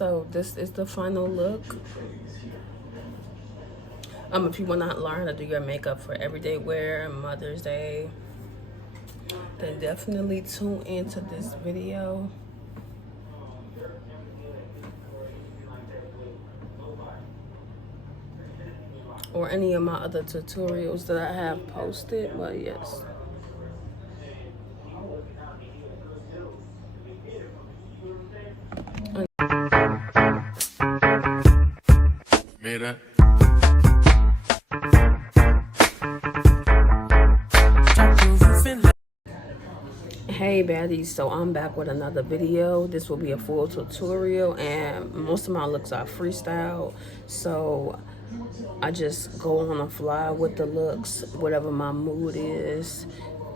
So this is the final look. If you want to learn how to do your makeup for everyday wear and Mother's Day, then definitely tune into this video. Or any of my other tutorials that I have posted, but yes. Mira. Hey baddies, so I'm back with another video. This will be a full tutorial, and most of my looks are freestyle, so I just go on the fly with the looks, whatever my mood is.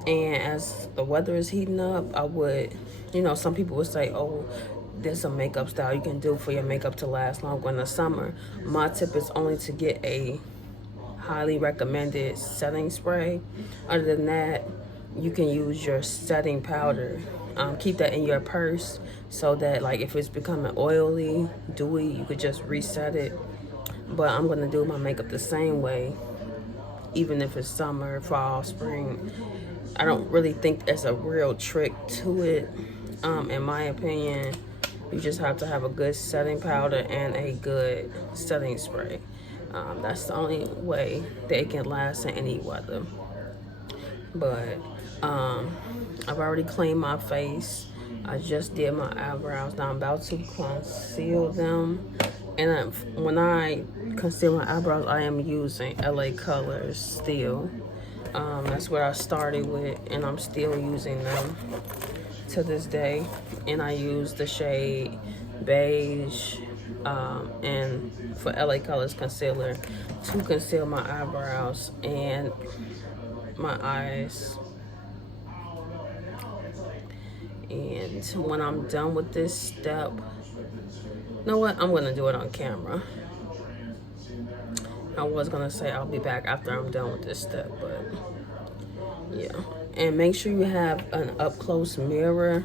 And as the weather is heating up, I would, some people would say, oh, there's some makeup style you can do for your makeup to last longer in the summer. My tip is only to get a highly recommended setting spray. Other than that, you can use your setting powder. Keep that in your purse so that, like, if it's becoming oily, dewy, you could just reset it. But I'm gonna do my makeup the same way, even if it's summer, fall, spring. I don't really think there's a real trick to it. In my opinion, you just have to have a good setting powder and a good setting spray. That's the only way that it can last in any weather. But I've already cleaned my face. I just did my eyebrows. Now I'm about to conceal them. And when I conceal my eyebrows, I am using LA Colors still. That's what I started with, and I'm still using them to this day. And I use the shade Beige and for LA Colors concealer to conceal my eyebrows and my eyes. And when I'm done with this step, you know what? I'm gonna do it on camera. I was gonna say I'll be back after I'm done with this step, but yeah. And make sure you have an up-close mirror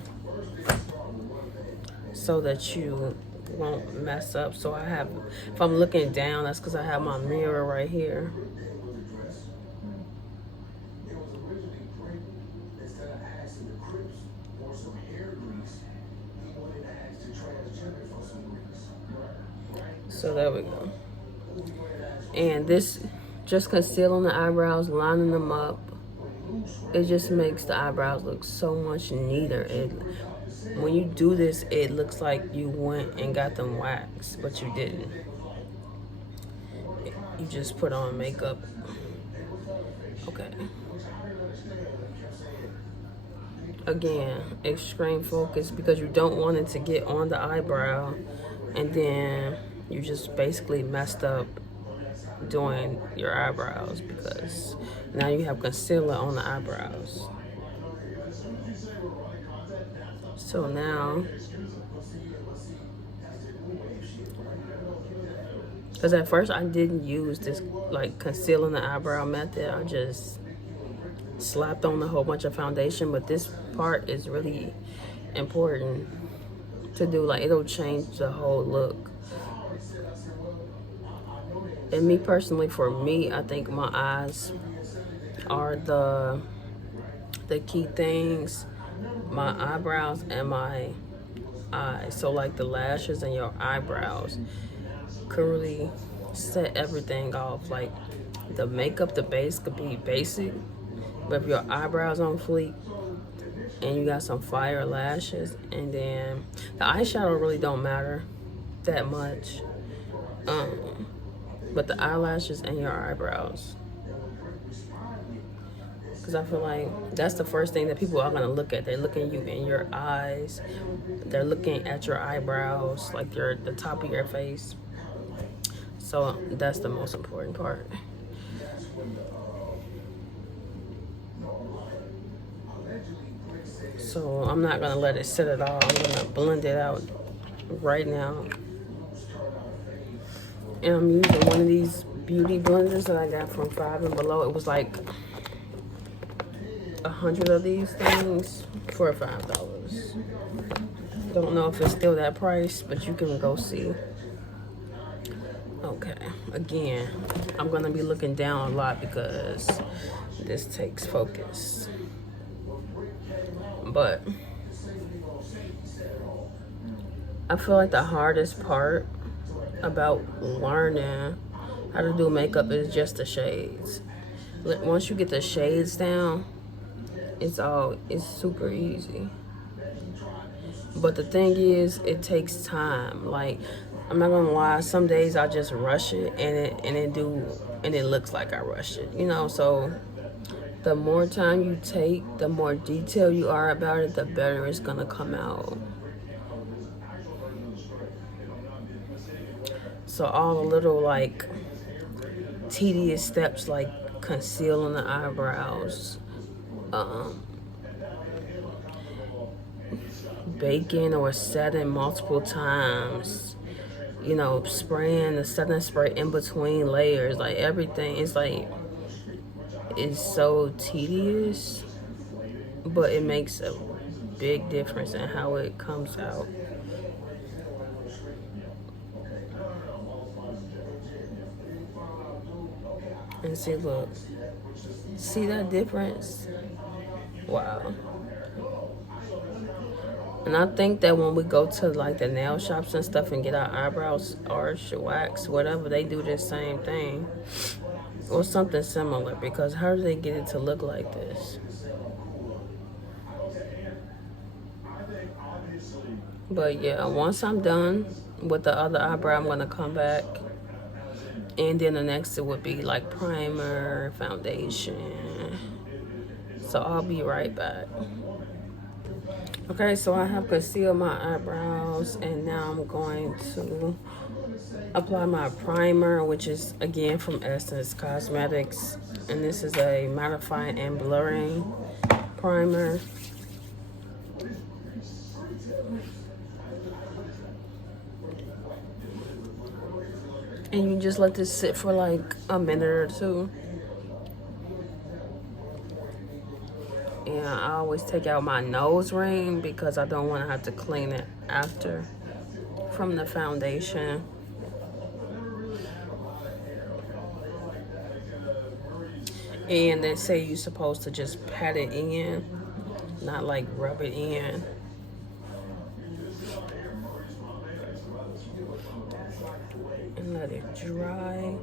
so that you won't mess up. So I have, if I'm looking down, that's because I have my mirror right here. So there we go. And this, just concealing the eyebrows, lining them up, it just makes the eyebrows look so much neater. When you do this, it looks like you went and got them waxed, but you didn't. You just put on makeup. Okay. Again, extreme focus, because you don't want it to get on the eyebrow, and then you just basically messed up doing your eyebrows, because now you have concealer on the eyebrows. So now, because at first I didn't use this like concealing the eyebrow method, I just slapped on a whole bunch of foundation, but this part is really important to do. Like, it'll change the whole look. And me personally, for me, I think my eyes are the key things. My eyebrows and my eyes. So like the lashes and your eyebrows could really set everything off. Like the makeup, the base could be basic, but if your eyebrows on fleek and you got some fire lashes, and then the eyeshadow really don't matter that much. But the eyelashes and your eyebrows, because I feel like that's the first thing that people are going to look at. They're looking you in your eyes. They're looking at your eyebrows, like the top of your face. So that's the most important part. So I'm not going to let it sit at all. I'm going to blend it out right now. And I'm using one of these beauty blenders that I got from Five and Below. It was like 100 of these things for $5. Don't know if it's still that price, but you can go see. Okay, again, I'm gonna be looking down a lot because this takes focus. But I feel like the hardest part about learning how to do makeup is just the shades. Once you get the shades down, it's super easy. But the thing is, it takes time. Like, I'm not gonna lie, some days I just rush it and it looks like I rushed it, you know. So the more time you take, the more detail you are about it, the better it's gonna come out. So all the little like tedious steps like concealing the eyebrows, baking or setting multiple times, you know, spraying the setting spray in between layers, like everything is like is so tedious, but it makes a big difference in how it comes out. And see, look, see that difference? Wow. And I think that when we go to like the nail shops and stuff and get our eyebrows arched, wax, whatever, they do the same thing or something similar, because how do they get it to look like this? But yeah, once I'm done with the other eyebrow, I'm gonna come back, and then the next it would be like primer, foundation. So I'll be right back. Okay, so I have concealed my eyebrows, and now I'm going to apply my primer, which is again from Essence Cosmetics, and this is a mattifying and blurring primer. And you just let this sit for like a minute or two. And I always take out my nose ring because I don't want to have to clean it after from the foundation. And they say you're supposed to just pat it in, not like rub it in. And let it dry.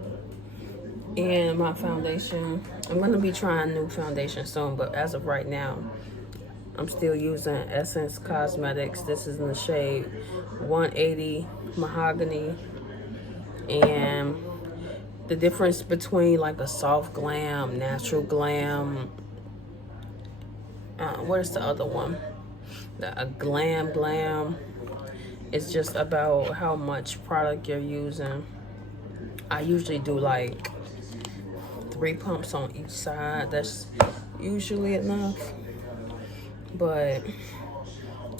And my foundation, I'm going to be trying new foundation soon, but as of right now, I'm still using Essence Cosmetics. This is in the shade 180 Mahogany. And the difference between like a soft glam, natural glam, what is the other one? A glam. It's just about how much product you're using. I usually do like 3 pumps on each side. That's usually enough. But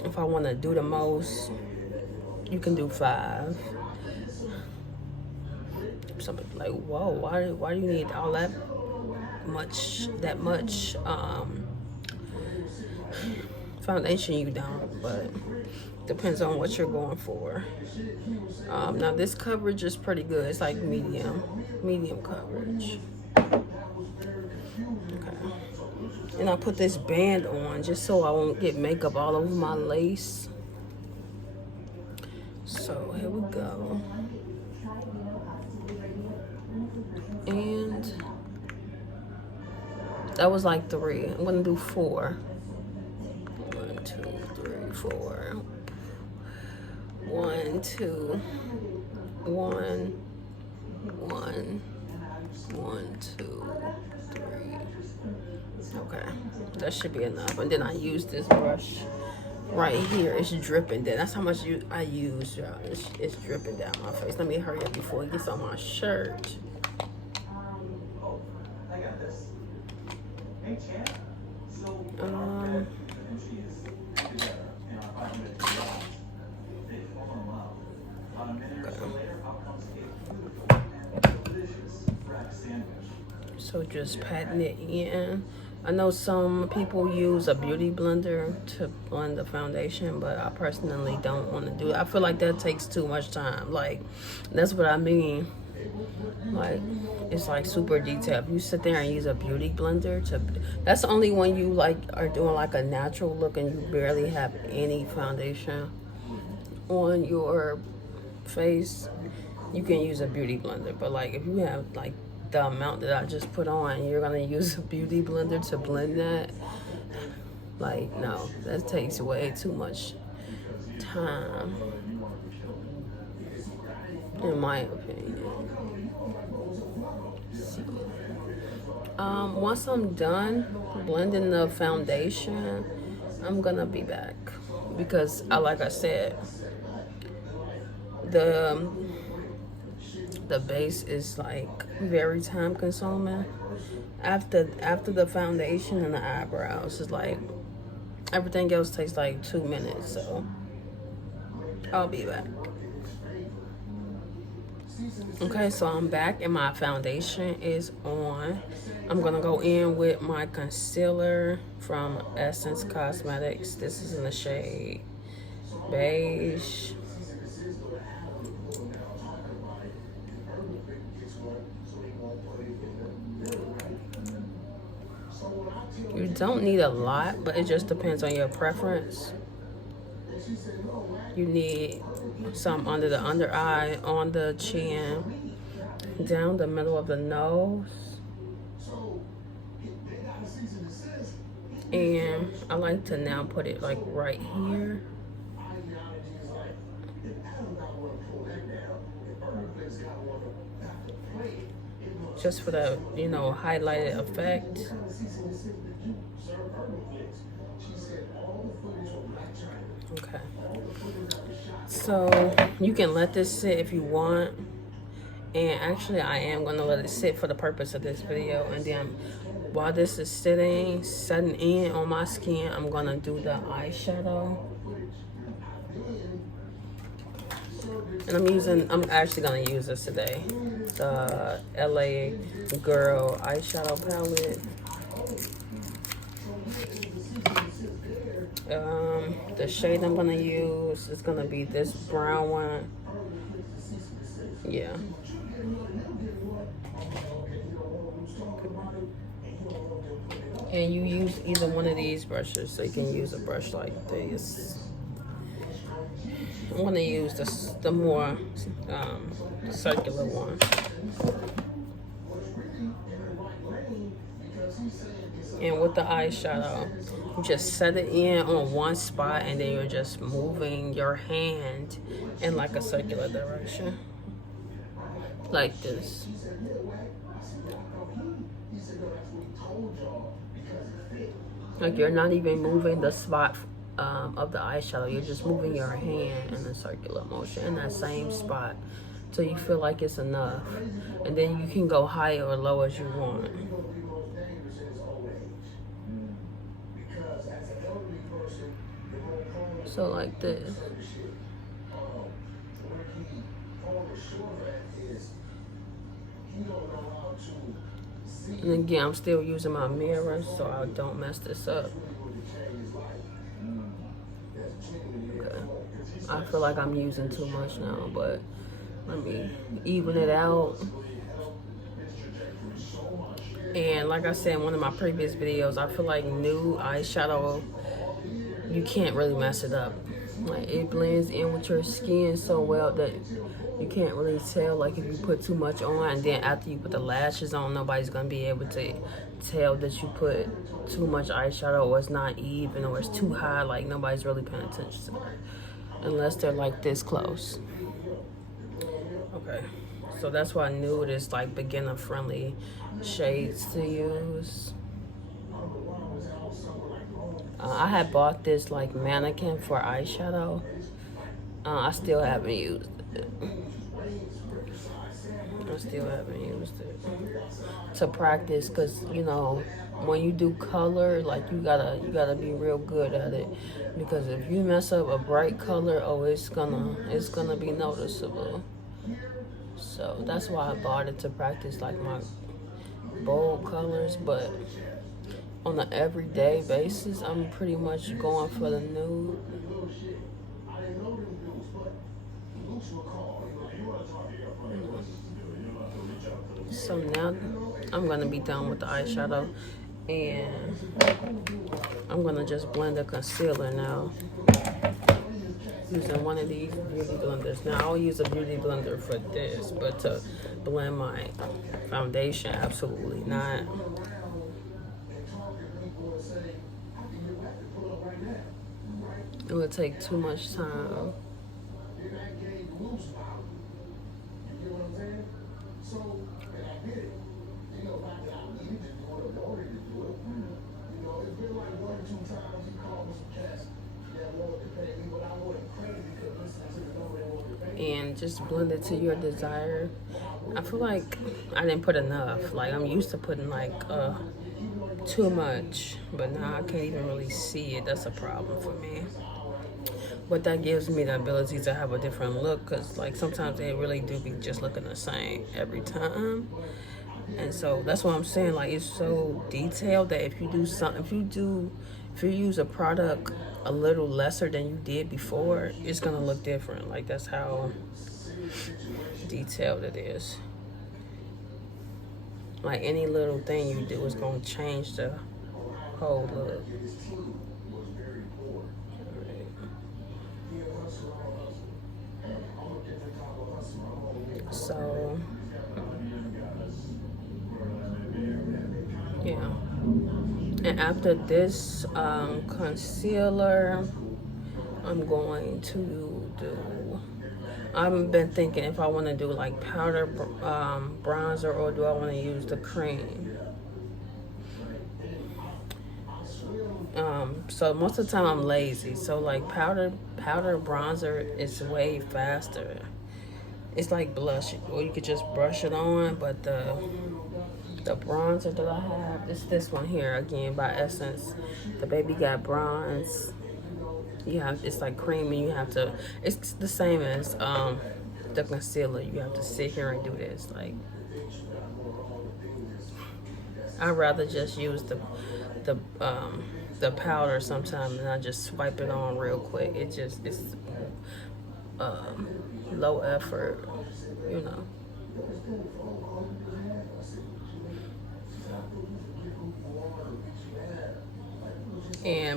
if I want to do the most, you can do 5. Somebody like, whoa, why do you need all that much foundation? You don't, but depends on what you're going for. Now this coverage is pretty good. It's like medium coverage. Okay. And I put this band on just so I won't get makeup all over my lace. So here we go. And that was like 3. I'm gonna do 4. 1, 2, 3, 4. 1, 2, 1, 1, 1, 2, 3. Okay, that should be enough. And then I use this brush right here. It's dripping down. That's how much I use, y'all. It's dripping down my face. Let me hurry up before it gets on my shirt. So just patting it in. I know some people use a beauty blender to blend the foundation, but I personally don't want to do it. I feel like that takes too much time. Like, that's what I mean. Like, it's like super detailed. If you sit there and use a beauty blender to, that's only when you like are doing like a natural look and you barely have any foundation on your face, you can use a beauty blender. But like, if you have like the amount that I just put on, you're gonna use a beauty blender to blend that. Like, no, that takes way too much time, in my opinion. Once I'm done blending the foundation, I'm gonna be back because, like I said, the the base is like very time consuming. After the foundation and the eyebrows, is like everything else takes like 2 minutes. So I'll be back. Okay, so I'm back and my foundation is on. I'm gonna go in with my concealer from Essence Cosmetics. This is in the shade beige. You don't need a lot, but it just depends on your preference. You need some under the under eye, on the chin, down the middle of the nose. And I like to now put it like right here. Just for the, highlighted effect. Okay. So you can let this sit if you want. And actually, I am going to let it sit for the purpose of this video. And then while this is setting in on my skin, I'm going to do the eyeshadow. And I'm actually going to use this today. The LA Girl eyeshadow palette. The shade I'm going to use is going to be this brown one. Yeah. And you use either one of these brushes, so you can use a brush like this. I'm going to use the more circular one. And with the eyeshadow, you just set it in on one spot and then you're just moving your hand in like a circular direction. Like this. Like you're not even moving the spot of the eyeshadow. You're just moving your hand in a circular motion in that same spot. So you feel like it's enough. And then you can go high or low as you want. So like this. And again, I'm still using my mirror so I don't mess this up. Okay. I feel like I'm using too much now, but let me even it out. And like I said in one of my previous videos, I feel like nude eyeshadow, you can't really mess it up. Like it blends in with your skin so well that you can't really tell, like if you put too much on and then after you put the lashes on, nobody's gonna be able to tell that you put too much eyeshadow or it's not even or it's too high. Like nobody's really paying attention to it unless they're like this close. Okay, so that's why nude is like beginner friendly shades to use. I had bought this like mannequin for eyeshadow. I still haven't used it. To practice, because when you do color, like you gotta be real good at it, because if you mess up a bright color, it's gonna be noticeable. So that's why I bought it, to practice like my bold colors. But on an everyday basis, I'm pretty much going for the nude. So now I'm gonna be done with the eyeshadow, and I'm gonna just blend the concealer now using one of these beauty blenders. Now I'll use a beauty blender for this, but to blend my foundation, absolutely not. It would take too much time. And just blend it to your desire. I feel like I didn't put enough. Like I'm used to putting like too much, but now I can't even really see it. That's a problem for me. But that gives me the ability to have a different look, because like sometimes they really do be just looking the same every time. And so that's what I'm saying. Like it's so detailed that if you do something, if you use a product a little lesser than you did before, it's gonna look different. Like that's how detailed it is. Like any little thing you do is gonna change the whole look. So yeah. And after this concealer, I'm going to do. I've been thinking if I want to do like powder bronzer, or do I want to use the cream. So most of the time I'm lazy. So like powder bronzer is way faster. It's like blush, or you could just brush it on. But the bronzer that I have is this one here, again by Essence. The Baby Got Bronze. It's like cream, and you have to. It's the same as the concealer. You have to sit here and do this. Like I'd rather just use the powder sometimes, and I just swipe it on real quick. It's low effort, you know.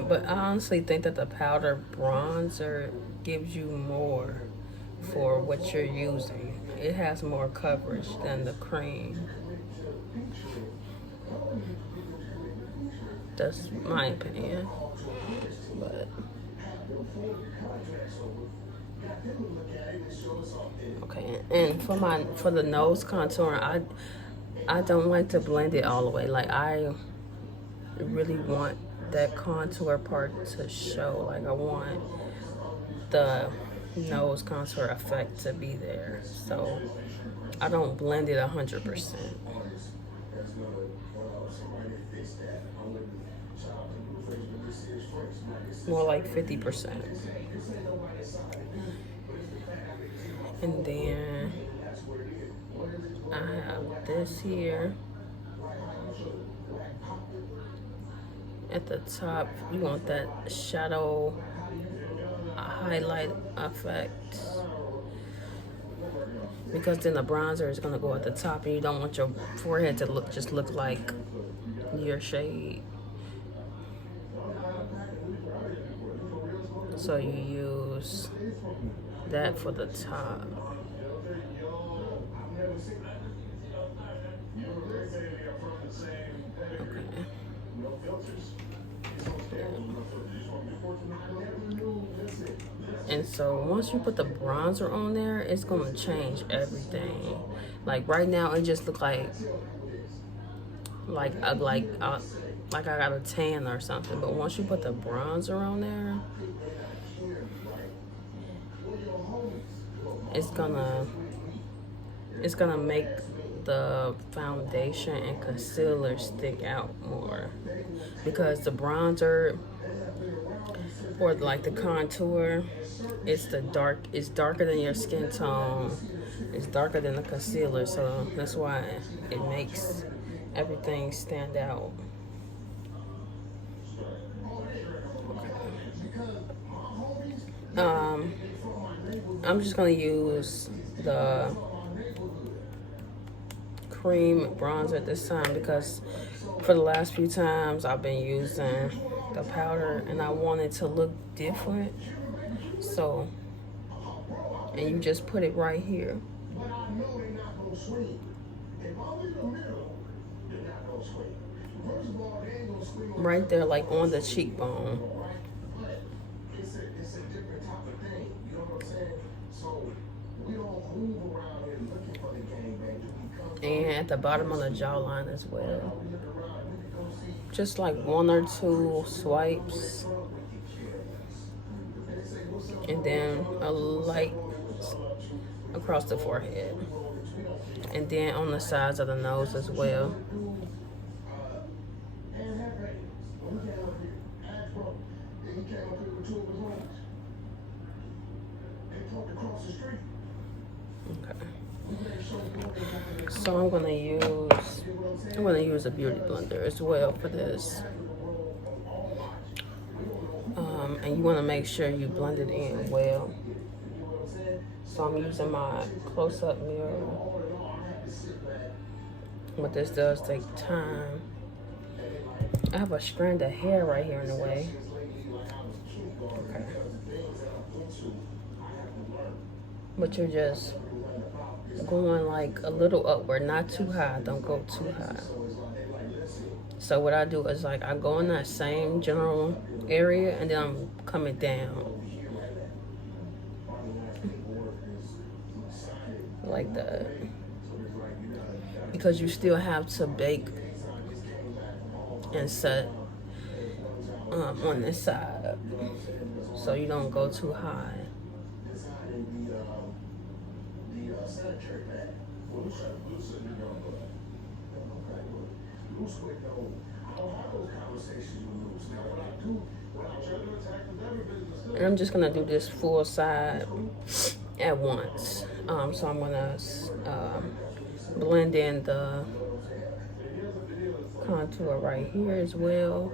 But I honestly think that the powder bronzer gives you more for what you're using. It has more coverage than the cream. That's my opinion. But okay, and for the nose contour, I don't like to blend it all the way. Like I really want that contour part to show. Like I want the nose contour effect to be there. So I don't blend it 100%. More like 50%. And then I have this here. At the top, you want that shadow highlight effect, because then the bronzer is gonna go at the top, and you don't want your forehead to look like your shade. So you use that for the top. Okay. And so once you put the bronzer on there, it's gonna change everything. Like right now, it just looks like I got a tan or something. But once you put the bronzer on there, it's gonna make the foundation and concealer stick out more, because the bronzer or like the contour, it's darker than your skin tone, it's darker than the concealer, so that's why it makes everything stand out. Um, I'm just gonna use the cream bronzer this time because for the last few times I've been using the powder and I want it to look different. So, and you just put it right here. Right there, like on the cheekbone. And at the bottom of the jawline as well. Just like one or two swipes. And then a light across the forehead. And then on the sides of the nose as well. Okay. So I'm gonna use a beauty blender as well for this. And you want to make sure you blend it in well. So I'm using my close-up mirror. What this does take time. I have a strand of hair right here in the way. Okay. But you're just going like a little upward, not too high. Don't go too high. So what I do is like I go in that same general area and then I'm coming down. Like that. Because you still have to bake and set on this side. So you don't go too high. And I'm just gonna do this full side at once. So I'm gonna blend in the contour right here as well.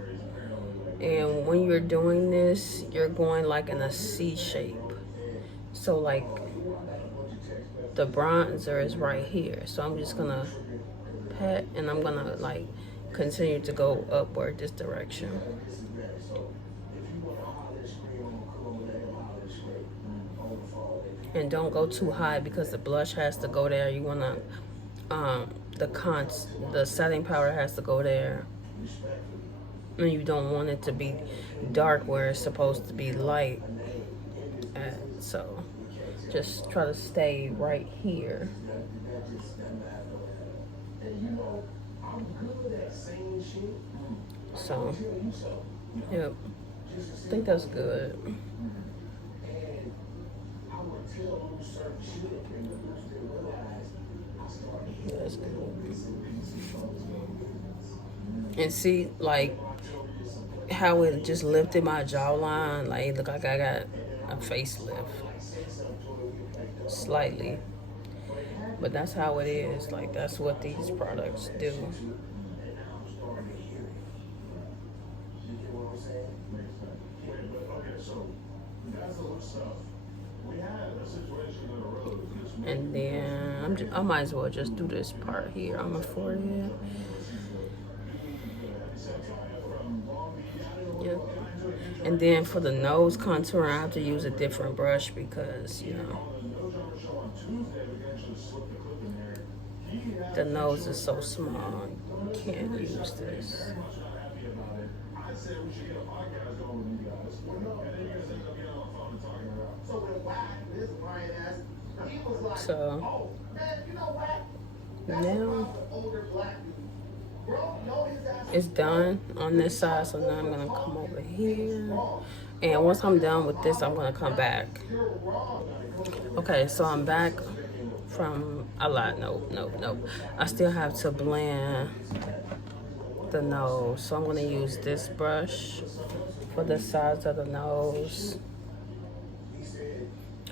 And when you're doing this, you're going like in a C shape. So like the bronzer is right here. So I'm just gonna pat and I'm gonna like continue to go upward this direction. And don't go too high because the blush has to go there. You wanna the setting powder has to go there. And you don't want it to be dark where it's supposed to be light at. So just try to stay right here. So, yep, I think that's good. That's good. And see, like, how it just lifted my jawline. Like, it look like I got a facelift. Slightly. But that's how it is. Like, that's what these products do. And then I might as well just do this part here on my forehead. Yep. And then for the nose contour, I have to use a different brush because, you know, the nose is so small. You can't use this. So now it's done on this side. So now I'm gonna come over here, and once I'm done with this, I'm gonna come back. Okay, so I'm back from a lot. Nope. I still have to blend the nose, so I'm gonna use this brush for the sides of the nose.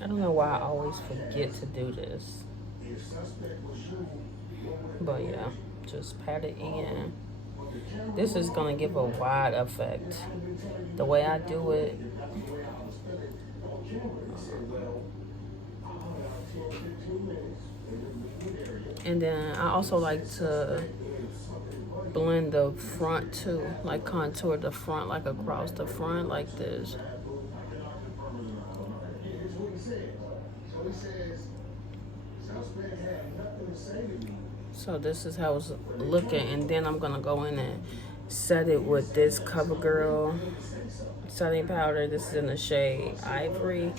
I don't know why I always forget to do this. But yeah, just pat it in. This is gonna give a wide effect. The way I do it, And then I also like to blend the front too, like contour the front, like across the front, like this. So this is how it's looking, and then I'm gonna go in and set it with this CoverGirl setting powder. This is in the shade Ivory,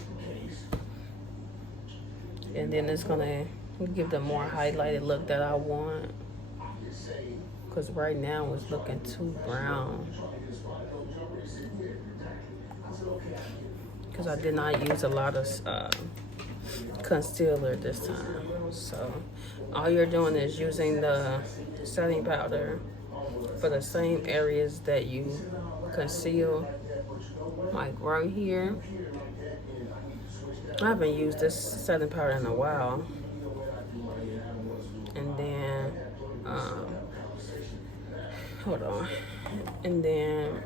and then it's gonna give the more highlighted look that I want. Because right now it's looking too brown. Because I did not use a lot of concealer this time. So all you're doing is using the setting powder for the same areas that you conceal, like right here. I haven't used this setting powder in a while. And then hold on, and then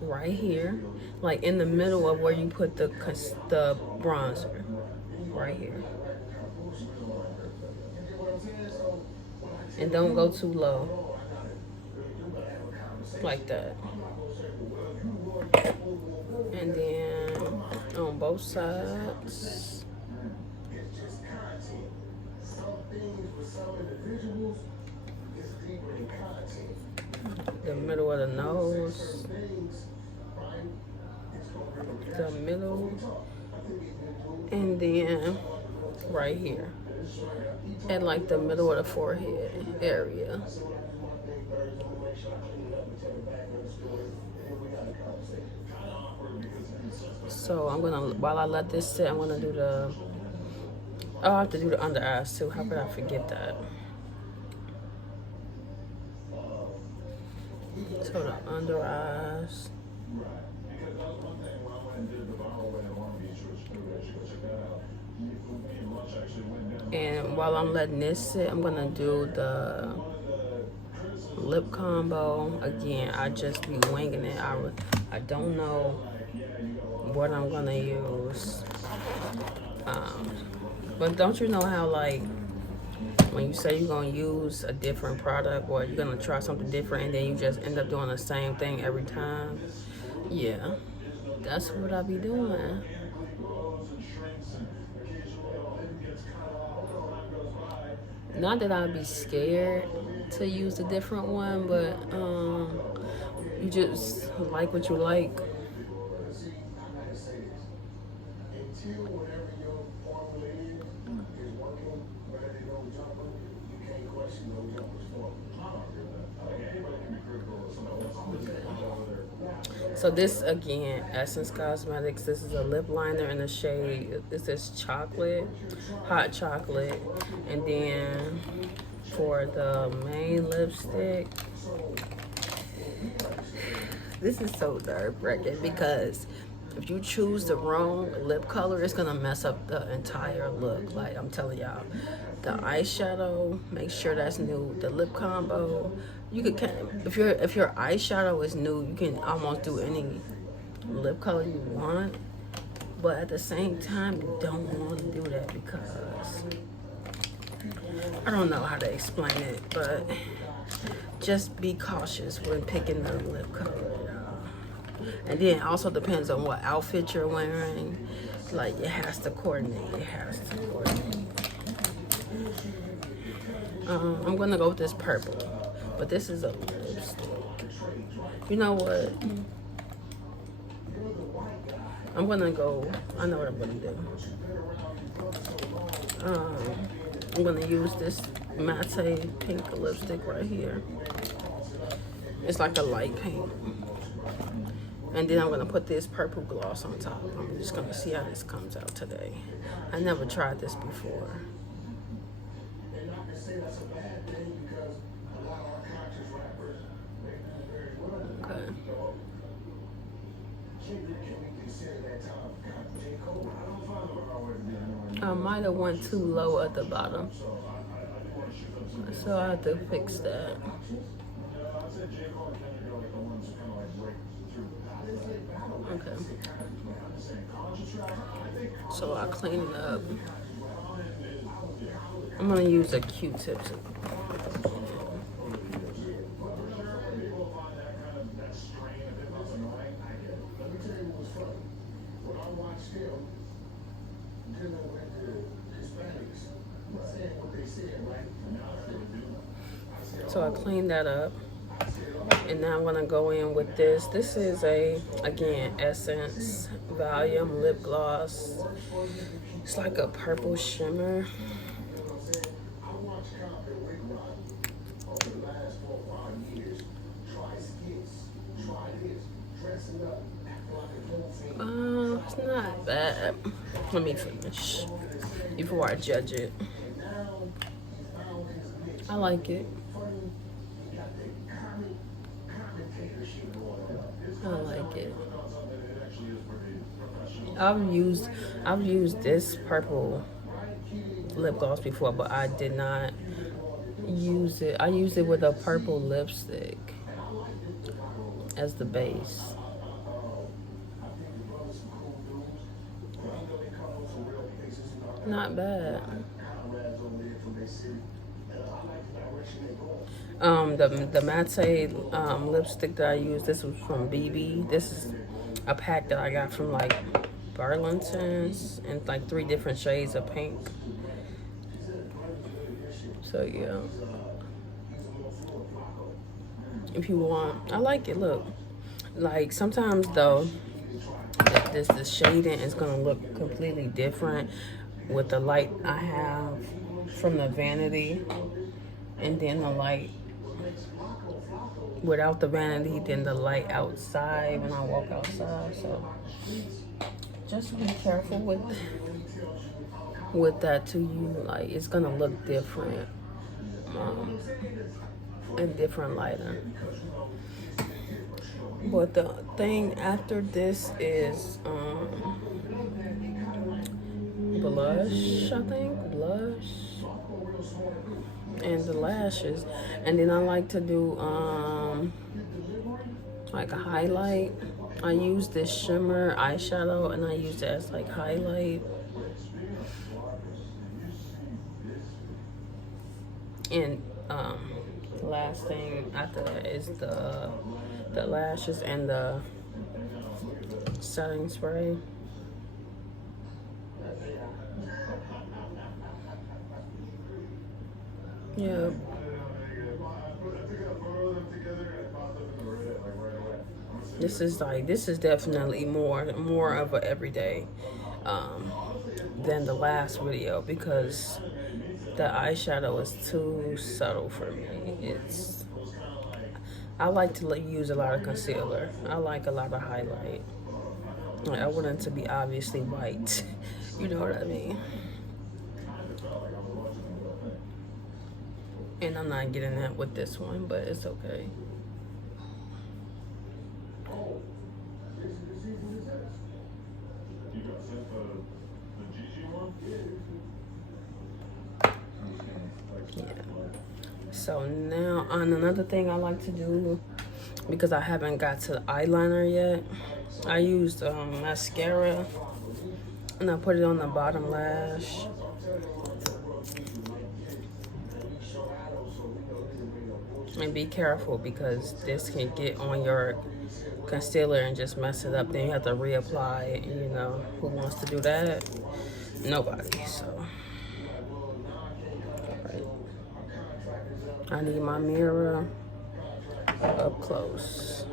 right here, like in the middle of where you put the bronzer, right here. And don't go too low, like that. And then on both sides. The middle of the nose, the middle, and then right here, and like the middle of the forehead area. So I'm gonna, while I let this sit, I'm gonna do the, oh, I have to do the under eyes too. How could I forget that? So the under eyes. And while I'm letting this sit, I'm gonna do the lip combo. Again, I just be winging it. I don't know what I'm gonna use. But don't you know how, like, when you say you're gonna use a different product or you're gonna try something different and then you just end up doing the same thing every time? Yeah, that's what I be doing. Not that I'd be scared to use a different one, but you just like what you like. So this, again, Essence Cosmetics. This is a lip liner in the shade, this is chocolate, hot chocolate. And then for the main lipstick, this is so nerve-wracking because if you choose the wrong lip color, it's gonna mess up the entire look. Like, I'm telling y'all, the eyeshadow, make sure that's new. The lip combo, you could if your eyeshadow is new, you can almost do any lip color you want. But at the same time, you don't want to do that because I don't know how to explain it, but just be cautious when picking the lip color. And then it also depends on what outfit you're wearing. Like, it has to coordinate. It has to coordinate. I'm gonna go with this purple, but this is a lipstick. You know what? I'm gonna go. I know what I'm gonna do. I'm gonna use this matte pink lipstick right here. It's like a light pink. And then I'm gonna put this purple gloss on top. I'm just gonna see how this comes out today. I never tried this before. Okay. I might have went too low at the bottom, so I have to fix that. Okay. So I clean it up. I'm gonna use a Q-tip. So I cleaned that up. And now I'm gonna go in with this. This is again, Essence Volume Lip Gloss. It's like a purple shimmer. It's not bad. Let me finish before I judge it. I like it. I like it. I've used this purple lip gloss before, but I did not use it. I used it with a purple lipstick as the base. Not bad. The matte lipstick that I used, this was from BB. This is a pack that I got from like Burlington's and like 3 different shades of pink. So yeah, if you want, I like it. Look, like sometimes though, the shading is gonna look completely different with the light I have from the vanity, and then the light without the vanity, then the light outside when I walk outside. So just be careful with that to you. Like it's gonna look different in different lighting. But the thing after this is blush, I think. Blush. And the lashes. And then I like to do like a highlight. I use this shimmer eyeshadow and I use it as like highlight. And the last thing after that is the lashes and the setting spray. Yeah. This is definitely more of a everyday than the last video because the eyeshadow is too subtle for me. I like to use a lot of concealer. I like a lot of highlight. Like, I want it to be obviously white. You know what I mean? And I'm not getting that with this one, but it's okay. Yeah. So now on another thing I like to do, because I haven't got to the eyeliner yet, I used mascara and I put it on the bottom lash. And be careful because this can get on your concealer and just mess it up. Then you have to reapply it. And you know, who wants to do that? Nobody. So, right. I need my mirror up close.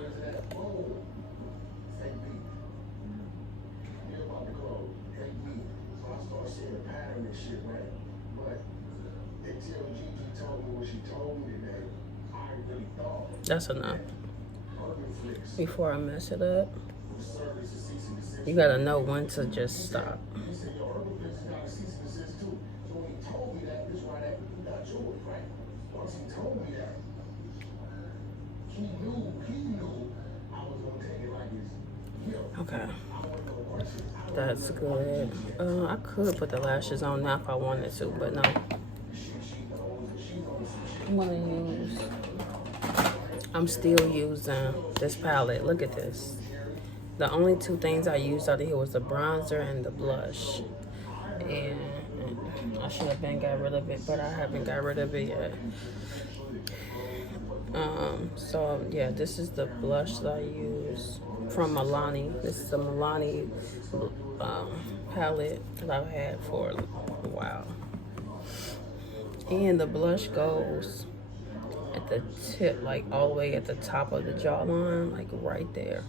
That's enough. Before I mess it up, you gotta know when to just stop. Okay, that's good. I could put the lashes on now if I wanted to, but no. I'm still using this palette. Look at this. The only two things I used out of here was the bronzer and the blush. And I should have been got rid of it, but I haven't got rid of it yet. So yeah, this is the blush that I use from Milani. This is the Milani um, palette that I've had for a while. And the blush goes at the tip, like all the way at the top of the jawline, like right there.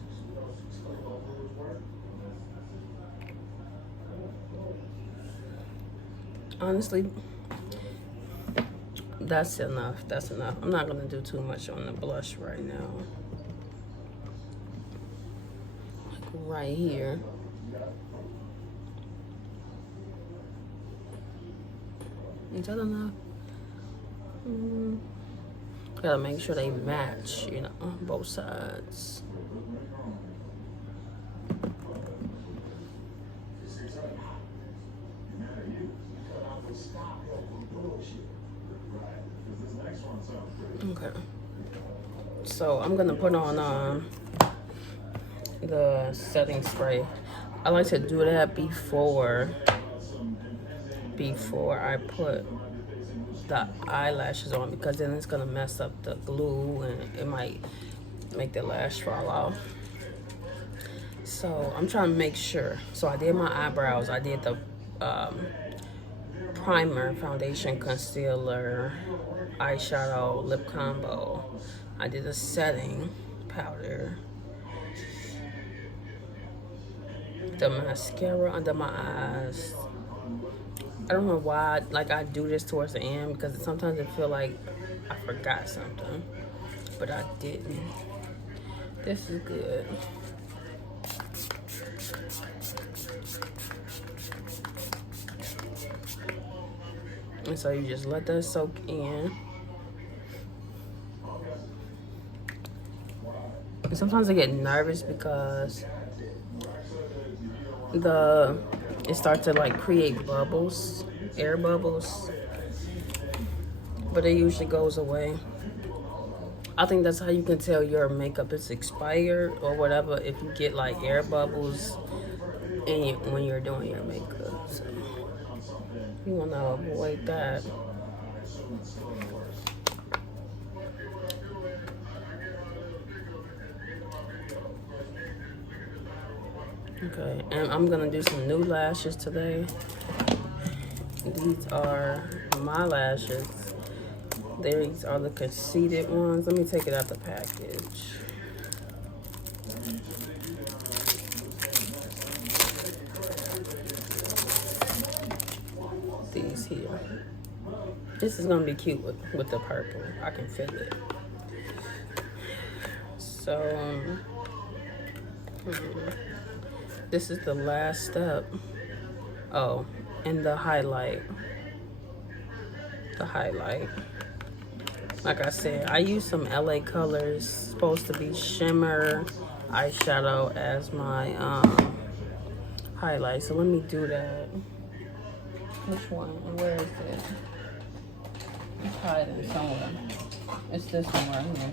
Honestly, that's enough. That's enough. I'm not gonna do too much on the blush right now. Like right here. Is that enough? Gotta make sure they match, you know, both sides. Okay. So I'm gonna put on the setting spray. I like to do that before I put the eyelashes on, because then it's gonna mess up the glue and it might make the lash fall off. So I'm trying to make sure. So I did my eyebrows. I did the primer, foundation, concealer, eyeshadow, lip combo. I did a setting powder, the mascara under my eyes. I don't know why I do this towards the end, because sometimes I feel like I forgot something, but I didn't. This is good. And so you just let that soak in. And sometimes I get nervous because it starts to like create bubbles, air bubbles, but it usually goes away. I think that's how you can tell your makeup is expired or whatever, if you get like air bubbles when you're doing your makeup. So you want to avoid that. Okay, and I'm gonna do some new lashes today. These are my lashes. These are the conceited ones. Let me take it out the package. These here. This is gonna be cute with the purple. I can feel it. So this is the last step. Oh, and the highlight. Like I said, I use some LA Colors, supposed to be shimmer eyeshadow as my highlight. So let me do that. Which one? Where is it? It's hiding somewhere. It's this one right here.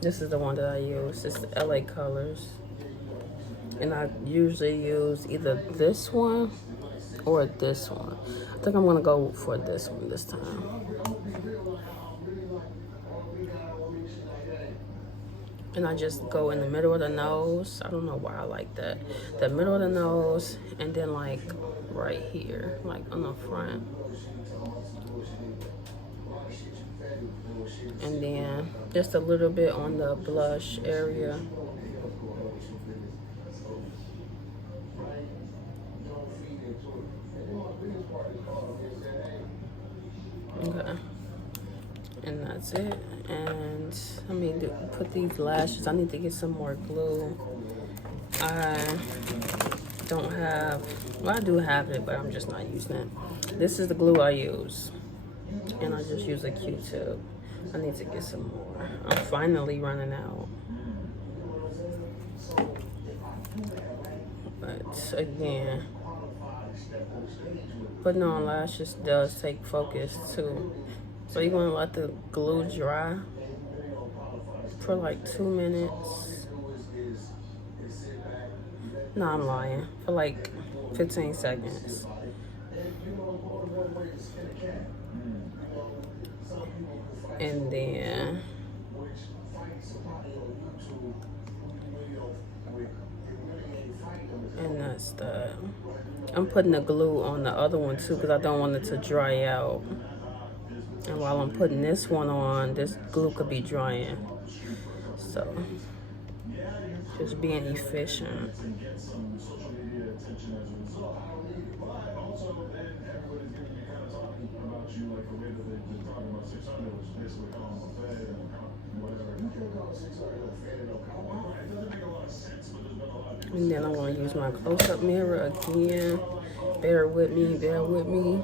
This is the one that I use. It's the LA Colors. And I usually use either this one or this one. I think I'm gonna go for this one this time. And I just go in the middle of the nose. I don't know why I like that. The middle of the nose, and then like right here, like on the front. And then just a little bit on the blush area. Okay. And that's it. And let me put these lashes. I need to get some more glue. I don't have, well, I do have it, but I'm just not using it. This is the glue I use. And I just use a Q-tip. I need to get some more. I'm finally running out. But again, putting on lashes does take focus too. So you want to let the glue dry for like 2 minutes. No, I'm lying. For like 15 seconds. And then that's the, I'm putting the glue on the other one too because I don't want it to dry out. And while I'm putting this one on, this glue could be drying. So just being efficient. And then I'm going to use my close-up mirror again. Bear with me, bear with me.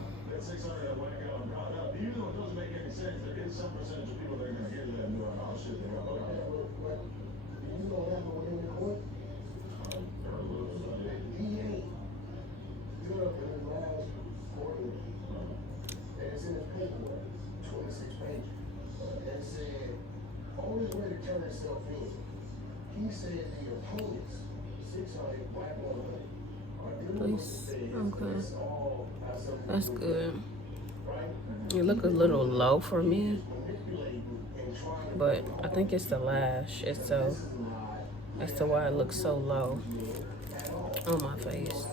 Only way to turn himself in. He said the opponents, 600 black women. Please. Okay. That's good. It look a little low for me, but I think it's the lash. It's so, that's the why it looks so low on my face.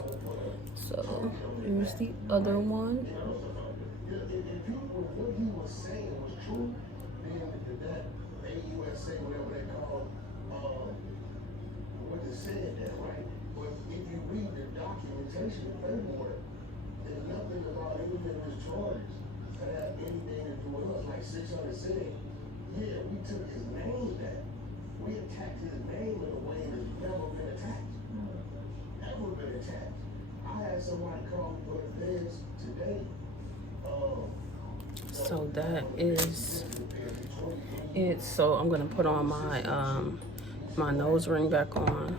So here's the other one. Say whatever they call what they said there, right? But if you read the documentation of paperwork, there's nothing about any of his charges that have anything to do with us. Like 600 said, yeah, we took his name back. We attacked his name in a way that's never been attacked. Ever been attacked. I had somebody call me for the feds today. So that is it. So I'm gonna put on my my nose ring back on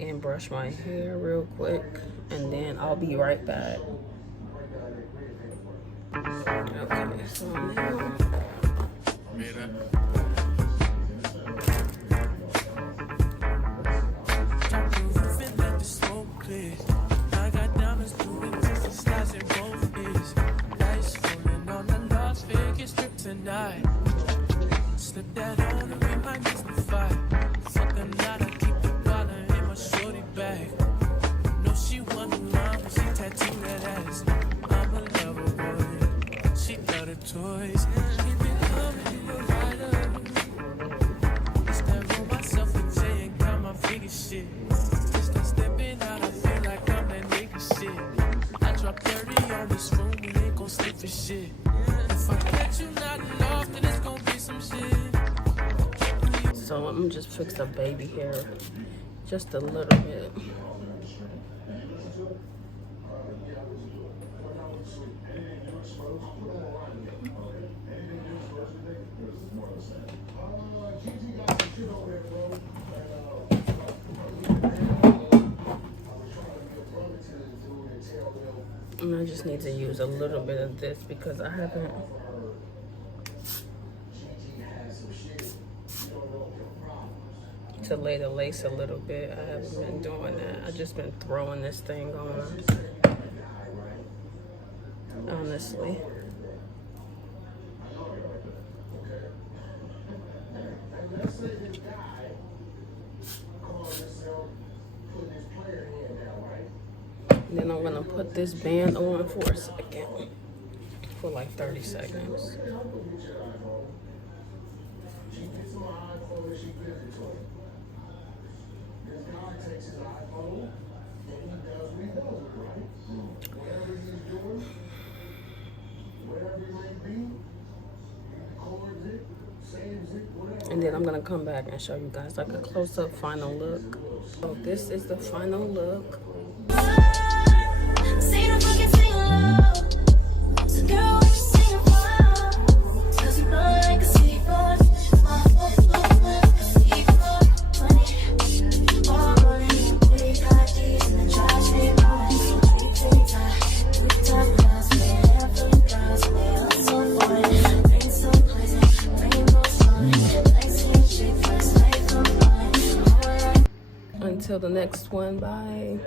and brush my hair real quick, and then I'll be right back. Okay, so now slip that on and we might miss the fight. Fucking lot, I keep the dollar in my shorty bag. No, she wasn't around, but she tattooed that ass. I'm a lover boy, she got her toys. Keep it coming, you a rider. It's that roll myself a J and count my figure shit. Just that stepping out, I feel like I'm that nigga shit. I drop 30 on this room, we ain't gon' sleep for shit. If I catch you not off, then it's gon' be some shit. So I'm just fix the baby hair just a little bit. And I just need to use a little bit of this because I haven't to lay the lace a little bit. I haven't been doing that. I just been throwing this thing on, honestly. And then I'm gonna put this band on for a second, for like 30 seconds. Takes his iPhone and he does what he does with it, right? Whatever he's doing, whatever it may be, he records it, saves it, whatever. And then I'm gonna come back and show you guys like a close-up final look. So this is the final look. until the next one. Bye.